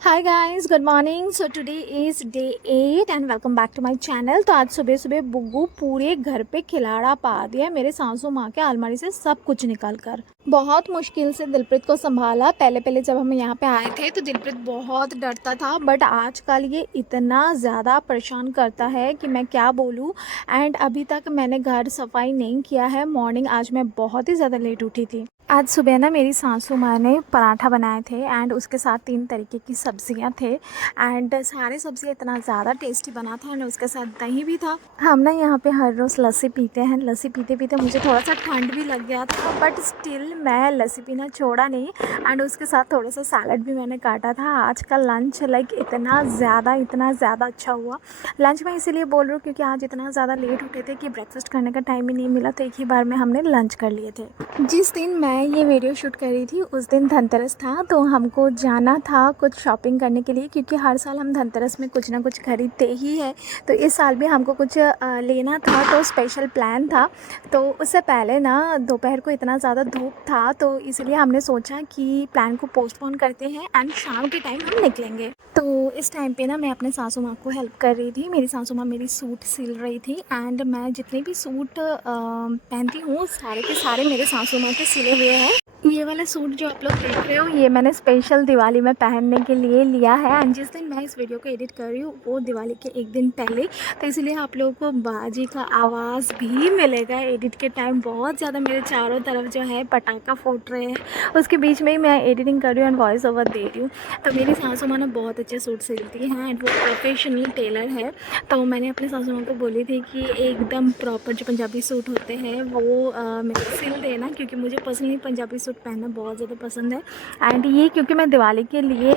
Hi guys, good morning. So today is day 8 and welcome back to my channel. तो आज सुबह सुबह बुग्गू पूरे घर पे खिलाड़ा पा दिया मेरे सासू माँ के अलमारी से सब कुछ निकाल कर। बहुत मुश्किल से दिलप्रीत को संभाला। पहले पहले जब हम यहाँ पे आए थे तो दिलप्रीत बहुत डरता था, बट आजकल ये इतना ज़्यादा परेशान करता है कि मैं क्या बोलूँ। एंड अभी तक मैंने घर सफाई नहीं किया है। मॉर्निंग आज मैं बहुत ही ज़्यादा लेट उठी थी। आज सुबह ना मेरी सासू माँ ने पराठा बनाए थे एंड उसके साथ 3 तरीके की सब्जियां थे एंड सारे सब्जियां इतना ज़्यादा टेस्टी बना था एंड उसके साथ दही भी था। हम ना यहाँ पे हर रोज़ लस्सी पीते हैं। लस्सी पीते पीते मुझे थोड़ा सा ठंड भी लग गया था, बट स्टिल मैं लस्सी पीना छोड़ा नहीं। एंड उसके साथ थोड़ा सा सैलड भी मैंने काटा था। आज का लंच लाइक इतना ज़्यादा अच्छा हुआ। लंच में इसीलिए बोल रही हूँ क्योंकि आज इतना ज़्यादा लेट उठे थे कि ब्रेकफास्ट करने का टाइम ही नहीं मिला, तो एक ही बार में हमने लंच कर लिए थे। जिस दिन मैं ये वीडियो शूट कर रही थी उस दिन धनतेरस था, तो हमको जाना था कुछ शॉपिंग करने के लिए, क्योंकि हर साल हम धनतेरस में कुछ ना कुछ खरीदते ही है। तो इस साल भी हमको कुछ लेना था, तो स्पेशल प्लान था। तो उससे पहले ना दोपहर को इतना ज़्यादा धूप था, तो इसलिए हमने सोचा कि प्लान को पोस्टपोन करते हैं एंड शाम के टाइम हम निकलेंगे। तो इस टाइम पे ना मैं अपने सासू माँ को हेल्प कर रही थी। मेरी सासू माँ मेरी सूट सिल रही थी एंड मैं जितने भी सूट पहनती हूँ सारे के सारे मेरे सासू माँ के सिले हुए हैं। ये वाला सूट जो आप लोग देख रहे हो ये मैंने स्पेशल दिवाली में पहनने के लिए लिया है एंड जिस दिन मैं इस वीडियो को एडिट कर रही हूँ वो दिवाली के एक दिन पहले, तो इसलिए आप लोगों को बाजी का आवाज़ भी मिलेगा एडिट के टाइम। बहुत ज़्यादा मेरे चारों तरफ जो है पटाखा फूट रहे हैं, उसके बीच में ही मैं एडिटिंग कर रही हूँ एंड वॉइस ओवर दे रही हूँ। तो मेरी सासू माँ ना बहुत अच्छे सूट सिलती हैं एंड वो प्रोफेशनल टेलर है। तो मैंने अपने सासू माँ को बोली थी कि एकदम प्रॉपर जो पंजाबी सूट होते हैं वो मेरे सिल देना, क्योंकि मुझे पर्सनली पंजाबी सूट पहनना बहुत ज़्यादा पसंद है। एंड ये क्योंकि मैं दिवाली के लिए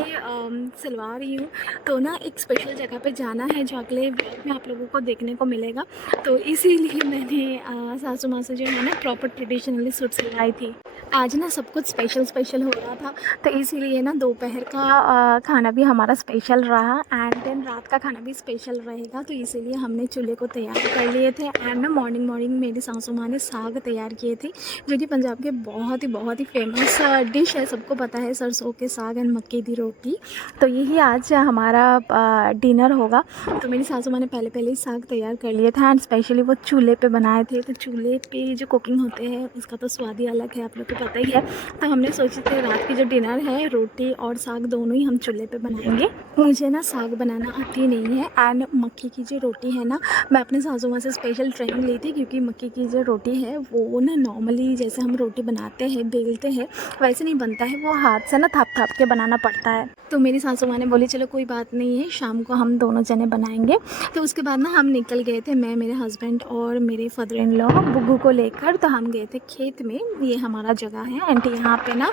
सिलवा रही हूँ, तो ना एक स्पेशल जगह पे जाना है जो अगले व्लॉग में आप लोगों को देखने को मिलेगा। तो इसीलिए मैंने सासू माँ से जो है ना प्रॉपर ट्रेडिशनली सूट सिलवाई थी। आज ना सब कुछ स्पेशल हो रहा था, तो इसीलिए ना दोपहर का खाना भी हमारा स्पेशल रहा एंड देन रात का खाना भी स्पेशल रहेगा। तो इसीलिए हमने चूल्हे को तैयार कर लिए थे एंड ना मॉर्निंग मेरी सासू माँ ने साग तैयार किए थे, जो कि पंजाब के बहुत ही फेमस डिश है। सबको पता है, सरसों के साग एंड मक्की दी रोटी। तो यही आज हमारा डिनर होगा। तो मेरी सासू माँ ने पहले ही साग तैयार कर लिए थे एंड स्पेशली वो चूल्हे पे बनाए थे। तो चूल्हे पे जो कुकिंग होते हैं उसका तो स्वाद ही अलग है, आप लोग को पता ही है। तो हमने सोचे थे रात की जो डिनर है रोटी और साग दोनों ही हम चूल्हे पे बनाएंगे। मुझे ना साग बनाना आती नहीं है एंड मक्की की जो रोटी है ना, मैं अपने सासू माँ से स्पेशल ट्रेनिंग ली थी, क्योंकि मक्की की जो रोटी है वो ना नॉर्मली जैसे हम रोटी बनाते हैं बेलते हैं वैसे नहीं बनता है, वो हाथ से ना थाप के बनाना पड़ता है। तो मेरी सासू माँ ने बोली चलो कोई बात नहीं है, शाम को हम दोनों जने बनाएंगे। तो उसके बाद ना हम निकल गए थे, मैं, मेरे हस्बैंड और मेरे फादर इन लॉ बुग्गू को लेकर। तो हम गए थे खेत में, ये हमारा जगह है एंड यहाँ पे ना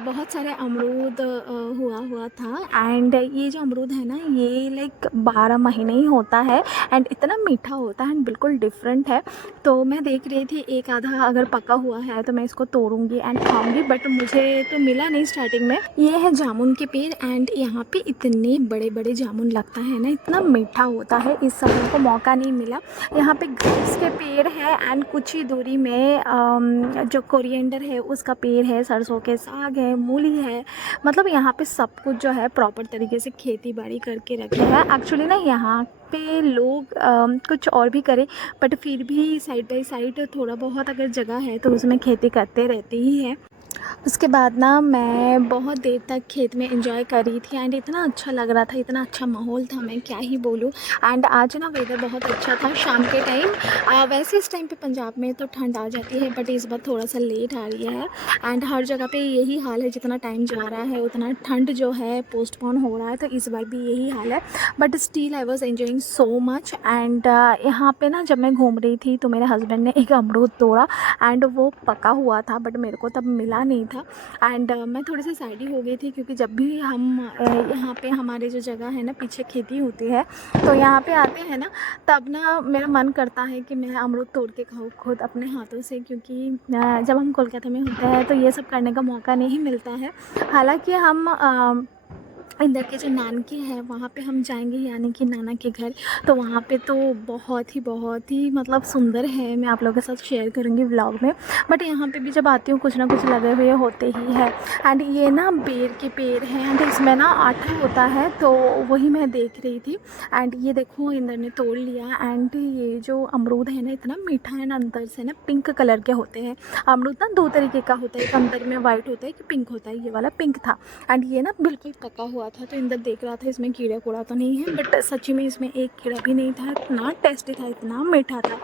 बहुत सारे अमरूद हुआ था एंड ये जो अमरूद है ना ये लाइक 12 महीने ही होता है एंड इतना मीठा होता है एंड बिल्कुल डिफरेंट है। तो मैं देख रही थी एक आधा अगर पका हुआ है तो मैं इसको तोड़ूंगी एंड खाऊंगी, बट मुझे तो मिला नहीं स्टार्टिंग में। ये है जामुन के पेड़ एंड यहाँ पे इतने बड़े जामुन लगता है ना, इतना मीठा होता है। इस समय को मौका नहीं मिला। यहाँ पे ग्रेप्स के पेड़ है एंड कुछ ही दूरी में जो कोरिएंडर है उसका पेड़ है, सरसों के साग है, मूली है। मतलब यहाँ पे सब कुछ जो है प्रॉपर तरीके से खेती बाड़ी करके रखे हैं। एक्चुअली ना यहाँ पे लोग कुछ और भी करें, बट फिर भी साइड बाय साइड थोड़ा बहुत अगर जगह है तो उसमें खेती करते रहते ही है। उसके बाद ना मैं बहुत देर तक खेत में एंजॉय कर रही थी एंड इतना अच्छा लग रहा था, इतना अच्छा माहौल था, मैं क्या ही बोलूँ। एंड आज ना वेदर बहुत अच्छा था शाम के टाइम। वैसे इस टाइम पे पंजाब में तो ठंड आ जाती है, बट इस बार थोड़ा सा लेट आ रही है एंड हर जगह पे यही हाल है, जितना टाइम जा रहा है उतना ठंड जो है पोस्टपोन हो रहा है। तो इस बार भी यही हाल है, but still I was enjoying so much. And यहाँ पे ना जब मैं घूम रही थी तो मेरे हस्बैंड ने एक अमरूद तोड़ा एंड वो पका हुआ था, बट मेरे को तब मिला नहीं था एंड मैं थोड़ी सी साइड ही हो गई थी, क्योंकि जब भी हम यहाँ पे हमारे जो जगह है ना पीछे खेती होती है तो यहाँ पे आते हैं ना, तब ना मेरा मन करता है कि मैं अमरूद तोड़ के खाऊँ खुद अपने हाथों से, क्योंकि जब हम कोलकाता में होते हैं तो ये सब करने का मौका नहीं मिलता है। हालांकि हम इधर के जो नानके है वहाँ पे हम जाएंगे, यानी कि नाना के घर। तो वहाँ पे तो बहुत ही मतलब सुंदर है, मैं आप लोगों के साथ शेयर करूँगी व्लॉग में। बट यहाँ पे भी जब आती हूँ कुछ ना कुछ लगे हुए होते ही है। एंड ये ना बेर के पेड़ हैं एंड इसमें ना आटा होता है, तो वही मैं देख रही थी। एंड ये देखो इंदर ने तोड़ लिया। एंड ये जो अमरूद है ना इतना मीठा है ना, अंदर से ना पिंक कलर के होते हैं। अमरूद ना दो तरीके का होता है, एक अंदर में वाइट होता है, कि पिंक होता है। ये वाला पिंक था एंड ये ना बिल्कुल पका हुआ था। तो इंदर देख रहा था इसमें कीड़ा कूड़ा तो नहीं है, बट सच्ची में इसमें एक कीड़ा भी नहीं था। इतना टेस्टी था, इतना मीठा था।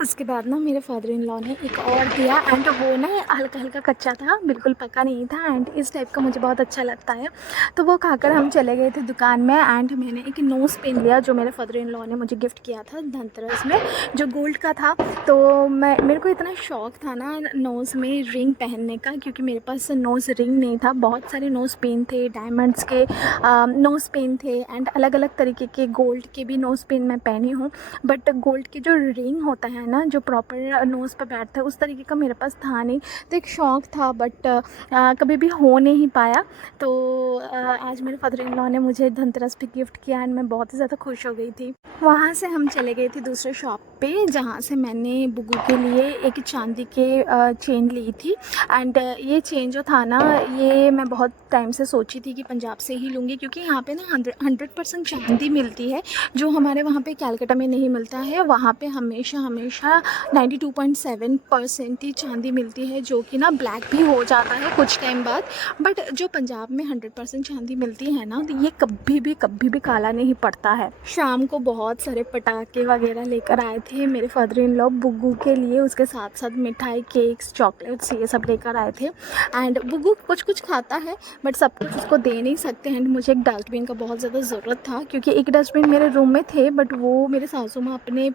उसके बाद ना मेरे फादर इन लॉ ने एक और दिया एंड वो ना हल्का हल्का कच्चा था, बिल्कुल पका नहीं था। एंड इस टाइप का मुझे बहुत अच्छा लगता है। तो वो खाकर हम चले गए थे दुकान में। एंड मैंने एक नोज़ पिन लिया जो मेरे फादर इन लॉ ने मुझे गिफ्ट किया था धनतेरस में, जो गोल्ड का था। तो मेरे को इतना शौक़ था ना नोज़ में रिंग पहनने का, क्योंकि मेरे पास नोज़ रिंग नहीं था। बहुत सारे नोज़ पिन थे, डायमंड्स के नोज़ पिन थे एंड अलग अलग तरीके के गोल्ड के भी नोज़ पिन मैं पहनी हूँ। बट गोल्ड की जो रिंग होता है ना, जो प्रॉपर नोज़ पे बैठता है, उस तरीके का मेरे पास था नहीं। तो एक शौक़ था, बट कभी भी हो नहीं पाया। तो आज मेरे फादर इन लॉ ने मुझे धनतेरस पे गिफ्ट किया एंड मैं बहुत ही ज़्यादा खुश हो गई थी। वहाँ से हम चले गए थे दूसरे शॉप पे, जहाँ से मैंने बुग्गू के लिए एक चांदी के चेन ली थी। एंड ये चेन जो था ना, ये मैं बहुत टाइम से सोची थी कि पंजाब से ही लूँगी, क्योंकि यहाँ पे ना 100% चांदी मिलती है, जो हमारे वहाँ पे कैलकाटा में नहीं मिलता है। वहाँ पे हमेशा 92.7% ही चांदी मिलती है, जो कि ना ब्लैक भी हो जाता है कुछ टाइम बाद। बट जो पंजाब में 100% चांदी मिलती है ना, तो ये कभी भी काला नहीं पड़ता है। शाम को बहुत सारे पटाखे वगैरह लेकर आए थे मेरे फादर इन लॉ बुग्गू के लिए, उसके साथ साथ मिठाई, केक्स, चॉकलेट्स, ये सब लेकर आए थे। एंड बुग्गू कुछ खाता है, बट सब कुछ उसको दे नहीं सकते। एंड मुझे एक डस्टबिन का बहुत ज़्यादा ज़रूरत था, क्योंकि एक डस्टबिन मेरे रूम में थे, बट वो मेरे सासू माँ अपने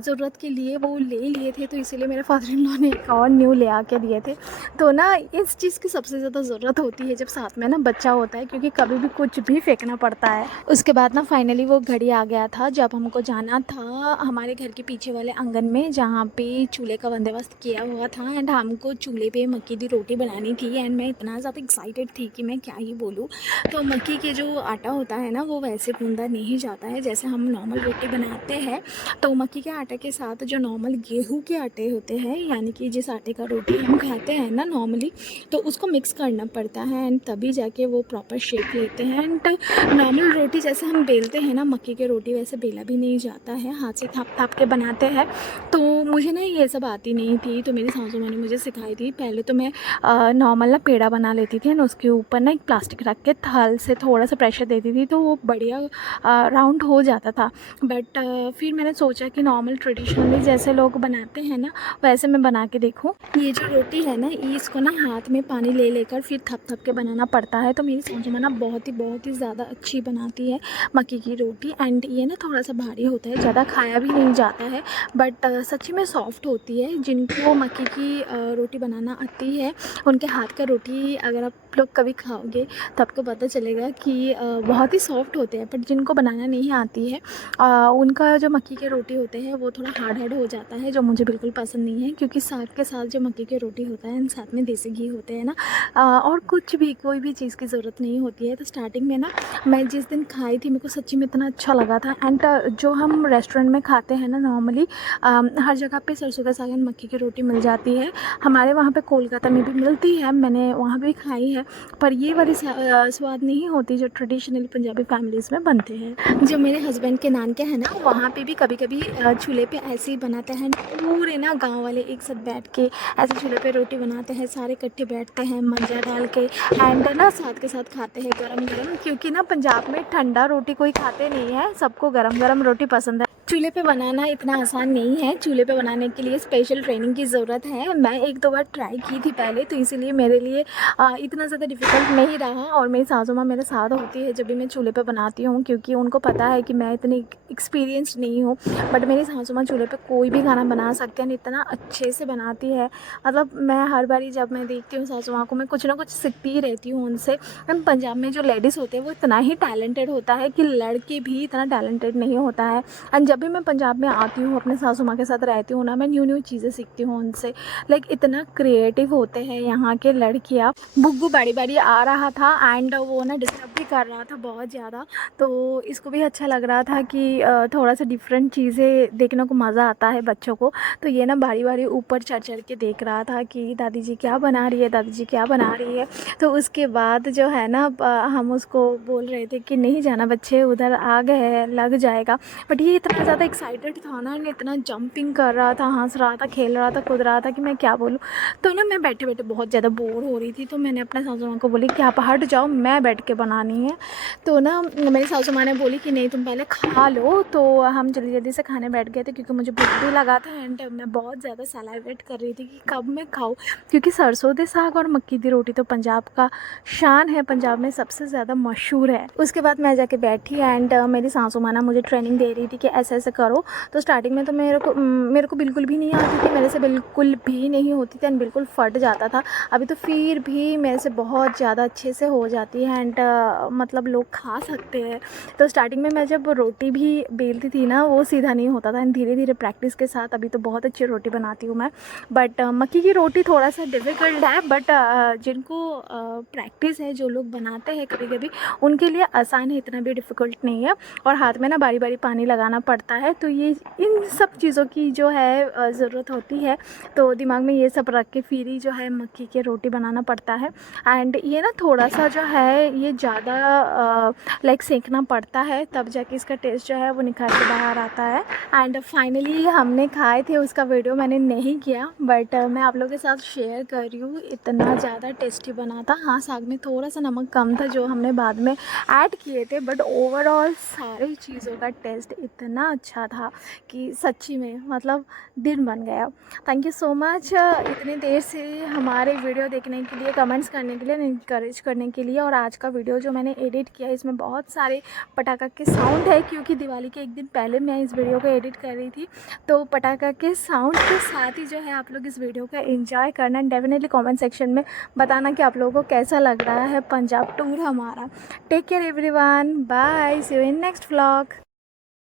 ज़रूरत के लिए वो ले लिए थे। तो इसीलिए मेरे फादर इन लॉ ने एक और न्यू ले आके दिए थे। तो ना इस चीज़ की सबसे ज़्यादा ज़रूरत होती है जब साथ में ना बच्चा होता है, क्योंकि कभी भी कुछ भी फेंकना पड़ता है। उसके बाद ना फाइनली वो घड़ी आ गया था जब हमको जाना था हमारे घर के पीछे वाले आंगन में, जहाँ पे चूल्हे का बंदोबस्त किया हुआ था। एंड हमको चूल्हे पे मक्की की रोटी बनानी थी। एंड मैं इतना ज़्यादा एक्साइटेड थी कि मैं क्या ही बोलूँ। तो मक्की के जो आटा होता है ना, वो वैसे गूंदा नहीं जाता है जैसे हम नॉर्मल रोटी बनाते हैं। तो मक्की के आटे के साथ जो नॉर्मल गेहूं के आटे होते हैं, यानी कि जिस आटे का रोटी हम खाते हैं ना नॉर्मली, तो उसको मिक्स करना पड़ता है एंड तभी जाके वो प्रॉपर शेप लेते हैं। एंड नॉर्मल रोटी जैसे हम बेलते हैं ना मक्की की रोटी, वैसे बेला भी नहीं जाता है, हाथ से थाप के बनाते हैं। तो मुझे ना ये सब आती नहीं थी, तो मेरी सासू माँ ने मुझे सिखाई थी। पहले तो मैं नॉर्मल ना पेड़ा बना लेती थी ना, उसके ऊपर ना एक प्लास्टिक रख के थल से थोड़ा सा प्रेशर देती थी, तो वो बढ़िया राउंड हो जाता था। बट फिर मैंने सोचा कि नॉर्मल ट्रेडिशनली जैसे लोग बनाते हैं ना, वैसे मैं बना के देखूँ। ये जो रोटी है ना, इसको ना हाथ में पानी ले लेकर फिर थप के बनाना पड़ता है। तो मेरी सासू माँ ना बहुत ही ज़्यादा अच्छी बनाती है मक्की की रोटी। एंड ये ना थोड़ा सा भारी होता है, ज़्यादा खाया भी नहीं जाता है, बट सच्ची में सॉफ्ट होती है। जिनको मक्की की रोटी बनाना आती है, उनके हाथ का रोटी अगर आप लोग कभी खाओगे तो आपको पता चलेगा कि बहुत ही सॉफ्ट होते हैं। बट जिनको बनाना नहीं आती है, उनका जो मक्की के रोटी होते हैं वो थोड़ा हार्ड हो जाता है, जो मुझे बिल्कुल पसंद नहीं है। क्योंकि साग के साथ जो मक्की की रोटी होता है, साथ में देसी घी होते हैं ना, और कुछ भी कोई भी चीज़ की ज़रूरत नहीं होती है। तो स्टार्टिंग में ना मैं जिस दिन खाई थी, मेरे को सच्ची में इतना अच्छा लगा था। एंड जो हम रेस्टोरेंट में खाते हैं ना नॉर्मली, हर जगह पे सरसों का साग एंड मक्की की रोटी मिल जाती है। हमारे वहाँ पे कोलकाता में भी मिलती है, मैंने वहाँ भी खाई है, पर ये वाली स्वाद नहीं होती जो ट्रेडिशनली पंजाबी फैमिलीज़ में बनते हैं। जो मेरे हस्बैंड के नानके हैं ना, वहाँ पे भी कभी चूल्हे पे ऐसे ही बनाते हैं। पूरे ना गाँव वाले एक साथ बैठ के ऐसे चूल्हे पे रोटी बनाते हैं, सारे इकट्ठे बैठते हैं मंजा डाल के, एंड ना साथ के साथ खाते हैं गरम गरम। क्योंकि ना पंजाब में ठंडा रोटी कोई खाते नहीं है, सबको गरम गरम रोटी पसंद है। चूल्हे पे बनाना इतना आसान नहीं है, चूल्हे पे बनाने के लिए स्पेशल ट्रेनिंग की ज़रूरत है। मैं 1-2 बार ट्राई की थी पहले, तो इसीलिए मेरे लिए इतना ज़्यादा डिफ़िकल्ट नहीं रहा। और मेरी सासू माँ मेरे साथ होती है जब भी मैं चूल्हे पे बनाती हूँ, क्योंकि उनको पता है कि मैं इतनी एक्सपीरियंस्ड नहीं हूँ। बट मेरी सासू माँ चूल्हे पे कोई भी खाना बना सकते हैं, इतना अच्छे से बनाती है। मतलब मैं हर बारी जब मैं देखती हूँ सासू माँ को, मैं कुछ ना कुछ सीखती ही रहती हूँ उनसे। एंड पंजाब में जो लेडीज़ होते हैं वो इतना ही टैलेंटेड होता है कि लड़के भी इतना टैलेंटेड नहीं होता है। एंड जब जब भी मैं पंजाब में आती हूँ, अपने सासू माँ के साथ रहती हूँ ना, मैं न्यू न्यू चीज़ें सीखती हूँ उनसे। लाइक इतना क्रिएटिव होते हैं यहाँ के लड़कियाँ। बुग्गू बारी बारी आ रहा था एंड वो ना डिस्टर्ब भी कर रहा था बहुत ज़्यादा, तो इसको भी अच्छा लग रहा था कि थोड़ा सा डिफरेंट चीज़ें देखने को मज़ा आता है बच्चों को। तो ये ना बारी बारी ऊपर चढ़ चढ़ के देख रहा था कि दादी जी क्या बना रही है, दादी जी क्या बना रही है। तो उसके बाद जो है ना हम उसको बोल रहे थे कि नहीं जाना बच्चे, उधर आ गए हैं, लग जाएगा। बट ये इतना ज़्यादा एक्साइटेड था ना, इतना जंपिंग कर रहा था, हंस रहा था, खेल रहा था, कूद रहा था कि मैं क्या बोलूँ। तो ना मैं बैठे बैठे बहुत ज़्यादा बोर हो रही थी, तो मैंने अपने सासू माँ को बोली कि आप हट जाओ, मैं बैठ के बनानी है। तो ना मेरी सासू माँ ने बोली कि नहीं तुम पहले खा लो। तो हम जल्दी जल्दी से खाने बैठ गए थे क्योंकि मुझे भूख भी लगा था एंड मैं बहुत ज़्यादा सैलिवेट कर रही थी कि कब मैं खाऊँ, क्योंकि सरसों दे साग और मक्की दी रोटी तो पंजाब का शान है, पंजाब में सबसे ज़्यादा मशहूर है। उसके बाद मैं जाके बैठी एंड मेरी सासू माँ ना मुझे ट्रेनिंग दे रही थी कि ऐसे ऐसे करो। तो स्टार्टिंग में तो मेरे को बिल्कुल भी नहीं आती थी, मेरे से बिल्कुल भी नहीं होती थी एंड बिल्कुल फट जाता था। अभी तो फिर भी मेरे से बहुत ज़्यादा अच्छे से हो जाती है एंड मतलब लोग खा सकते हैं। तो स्टार्टिंग में मैं जब रोटी भी बेलती थी ना, वो सीधा नहीं होता था एंड धीरे धीरे प्रैक्टिस के साथ अभी तो बहुत अच्छी रोटी बनाती हूँ मैं। बट मक्की की रोटी थोड़ा सा डिफ़िकल्ट है, बट जिनको प्रैक्टिस है, जो लोग बनाते हैं कभी कभी, उनके लिए आसान है, इतना भी डिफ़िकल्ट नहीं है। और हाथ में ना बारी बारी पानी लगाना पड़ता है, तो ये इन सब चीज़ों की जो है ज़रूरत होती है। तो दिमाग में ये सब रख के फिर ही जो है मक्की की रोटी बनाना पड़ता है। एंड ये ना थोड़ा सा जो है ये ज़्यादा लाइक सेकना पड़ता है, तब जाके इसका टेस्ट जो है वो निखार के बाहर आता है। एंड फाइनली हमने खाए थे, उसका वीडियो मैंने नहीं किया, बट मैं आप लोगों के साथ शेयर कर रही हूँ। इतना ज़्यादा टेस्टी बना था। हाँ, साग में थोड़ा सा नमक कम था जो हमने बाद में ऐड किए थे, बट ओवरऑल सारी चीज़ों का टेस्ट इतना अच्छा था कि सच्ची में मतलब दिन बन गया। थैंक यू सो मच इतनी देर से हमारे वीडियो देखने के लिए, कमेंट्स करने के लिए, इनकरेज करने के लिए। और आज का वीडियो जो मैंने एडिट किया है इसमें बहुत सारे पटाखा के साउंड है, क्योंकि दिवाली के एक दिन पहले मैं इस वीडियो को एडिट कर रही थी। तो पटाखा के साउंड के साथ ही जो है आप लोग इस वीडियो का एंजॉय करना। डेफिनेटली कमेंट सेक्शन में बताना कि आप लोगों को कैसा लग रहा है पंजाब टूर हमारा। Take care everyone, bye, see you in next vlog.